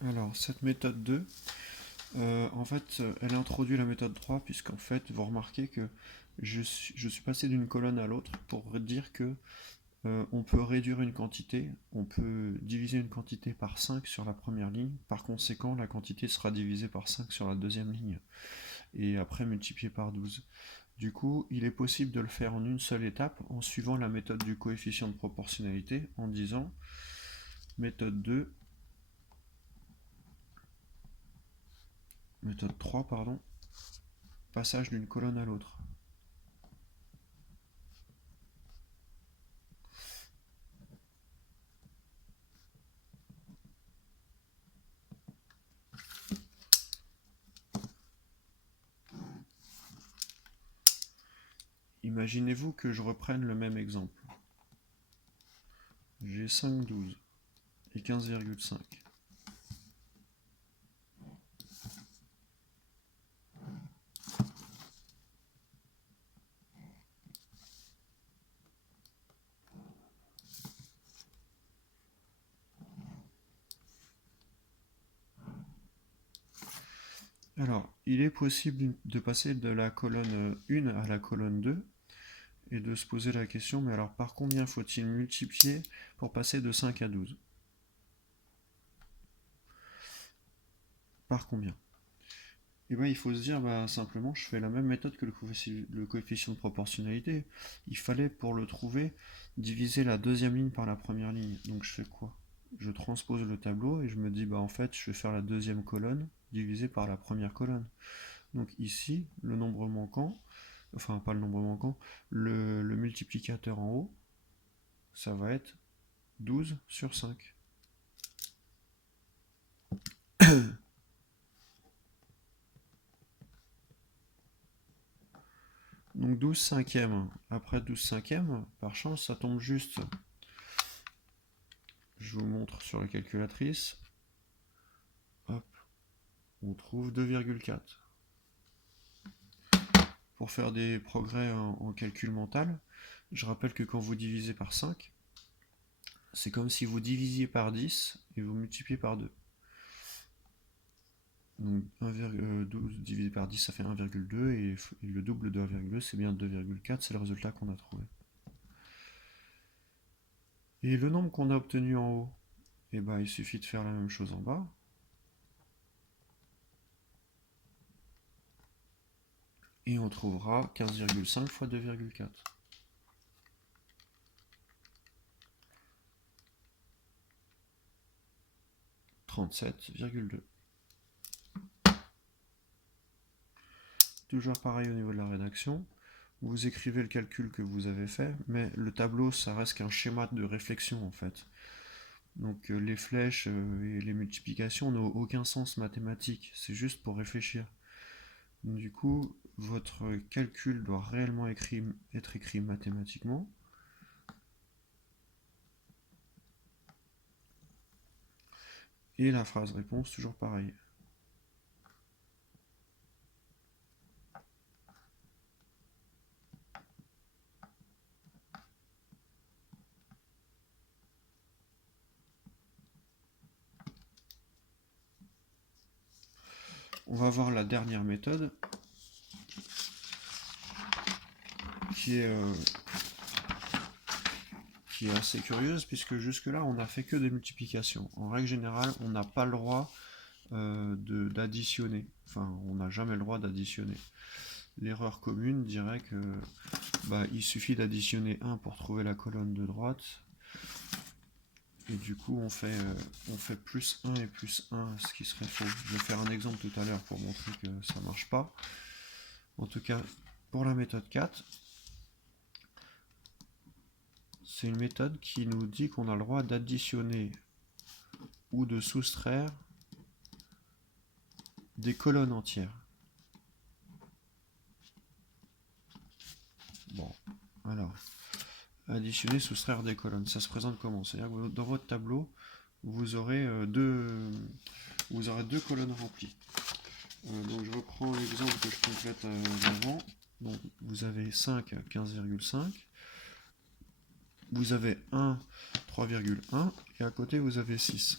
Alors, cette méthode 2, en fait, elle introduit la méthode 3, puisqu'en fait, vous remarquez que je suis passé d'une colonne à l'autre pour dire que on peut réduire une quantité, on peut diviser une quantité par 5 sur la première ligne, par conséquent, la quantité sera divisée par 5 sur la deuxième ligne, et après multipliée par 12. Du coup, il est possible de le faire en une seule étape, en suivant la méthode du coefficient de proportionnalité, en disant méthode 2, méthode 3, pardon, passage d'une colonne à l'autre. Imaginez-vous que je reprenne le même exemple. J'ai 5 12 et 15,5. Alors, il est possible de passer de la colonne 1 à la colonne 2 et de se poser la question, mais alors par combien faut-il multiplier pour passer de 5 à 12? Par combien? Et bien il faut se dire, bah, simplement, je fais la même méthode que le coefficient de proportionnalité. Il fallait, pour le trouver, diviser la deuxième ligne par la première ligne. Donc je fais quoi? Je transpose le tableau et je me dis, bah en fait, je vais faire la deuxième colonne divisée par la première colonne. Donc ici, le nombre manquant, enfin pas le nombre manquant, le multiplicateur en haut, ça va être 12 sur 5. Donc 12 cinquièmes. Après 12 cinquièmes, par chance, ça tombe juste. Je vous montre sur la calculatrice. Hop, on trouve 2,4. Pour faire des progrès en calcul mental, je rappelle que quand vous divisez par 5, c'est comme si vous divisiez par 10 et vous multipliez par 2. Donc 12 divisé par 10, ça fait 1,2 et le double de 1,2, c'est bien 2,4, c'est le résultat qu'on a trouvé. Et le nombre qu'on a obtenu en haut, eh ben, il suffit de faire la même chose en bas. Et on trouvera 15,5 fois 2,4. 37,2. Toujours pareil au niveau de la rédaction. Vous écrivez le calcul que vous avez fait, mais le tableau, ça reste qu'un schéma de réflexion en fait. Donc les flèches et les multiplications n'ont aucun sens mathématique, c'est juste pour réfléchir. Du coup, votre calcul doit réellement être écrit mathématiquement. Et la phrase réponse, toujours pareil. On va voir la dernière méthode, qui est assez curieuse, puisque jusque-là, on n'a fait que des multiplications. En règle générale, on n'a pas le droit d'additionner. Enfin, on n'a jamais le droit d'additionner. L'erreur commune dirait que il suffit d'additionner 1 pour trouver la colonne de droite. Et du coup, on fait plus 1 et plus 1, ce qui serait faux. Je vais faire un exemple tout à l'heure pour montrer que ça ne marche pas. En tout cas, pour la méthode 4, c'est une méthode qui nous dit qu'on a le droit d'additionner ou de soustraire des colonnes entières. Bon, alors, additionner, soustraire des colonnes, ça se présente comment? C'est-à-dire que dans votre tableau, vous aurez deux colonnes remplies. Donc je reprends l'exemple que je complète avant. Donc vous avez 5, 15,5. Vous avez 1, 3,1. Et à côté, vous avez 6.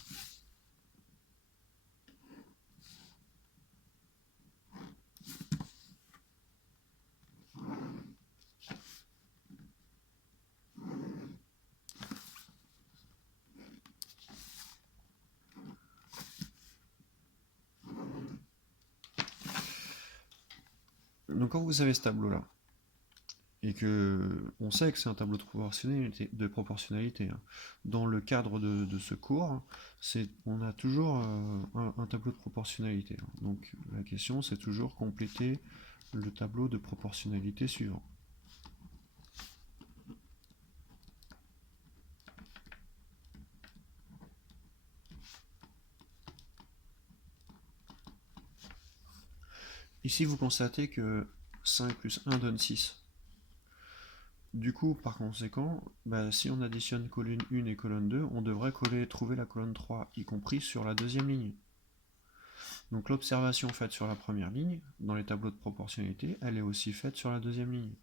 Donc quand vous avez ce tableau-là, et que on sait que c'est un tableau de proportionnalité, hein. Dans le cadre de ce cours, on a toujours un tableau de proportionnalité, hein. Donc la question, c'est toujours compléter le tableau de proportionnalité suivant. Ici, vous constatez que 5 plus 1 donne 6. Du coup, par conséquent, si on additionne colonne 1 et colonne 2, on devrait trouver la colonne 3, y compris sur la deuxième ligne. Donc l'observation faite sur la première ligne, dans les tableaux de proportionnalité, elle est aussi faite sur la deuxième ligne.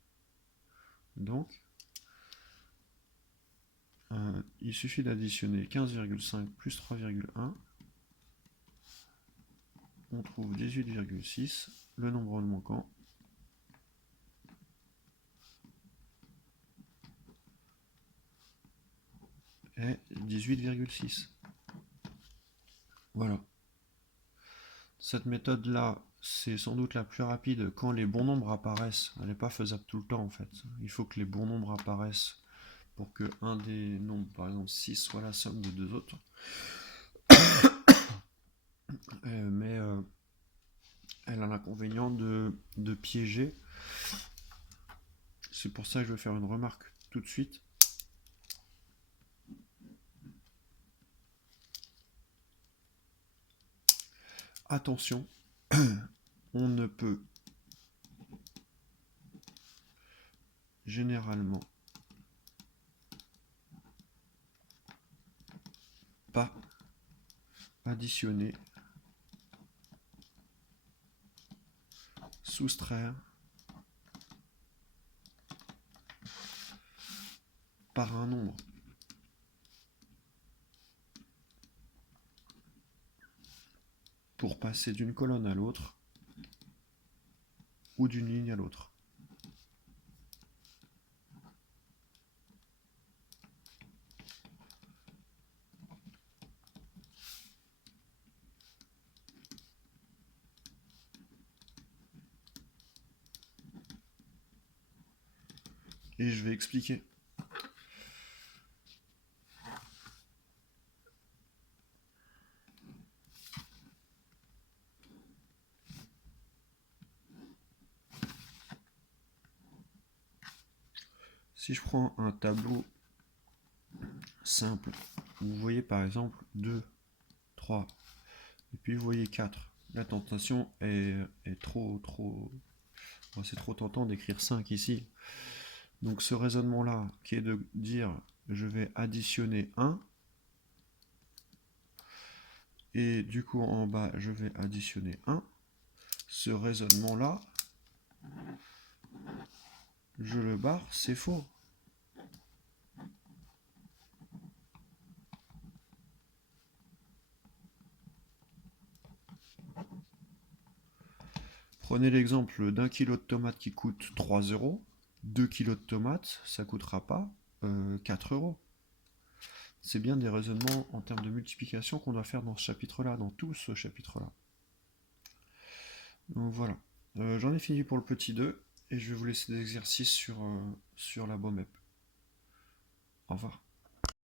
Donc, il suffit d'additionner 15,5 plus 3,1, on trouve 18,6, le nombre manquant est 18,6. Voilà. Cette méthode-là, c'est sans doute la plus rapide quand les bons nombres apparaissent. Elle n'est pas faisable tout le temps en fait. Il faut que les bons nombres apparaissent pour que un des nombres, par exemple 6, soit la somme de deux autres. Mais elle a l'inconvénient de piéger. C'est pour ça que je vais faire une remarque tout de suite. Attention, on ne peut généralement pas additionner, soustraire par un nombre. Pour passer d'une colonne à l'autre ou d'une ligne à l'autre. Et je vais expliquer. Si je prends un tableau simple, vous voyez par exemple 2, 3, et puis vous voyez 4. La tentation est trop... Bon, c'est trop tentant d'écrire 5 ici. Donc ce raisonnement-là, qui est de dire je vais additionner 1, et du coup en bas je vais additionner 1, ce raisonnement-là, je le barre, c'est faux. Prenez l'exemple d'un kilo de tomates qui coûte 3 euros. 2 kilos de tomates, ça ne coûtera pas 4 euros. C'est bien des raisonnements en termes de multiplication qu'on doit faire dans ce chapitre-là, dans tout ce chapitre-là. Donc voilà. J'en ai fini pour le petit 2, et je vais vous laisser des exercices sur la BOMEP. Au revoir.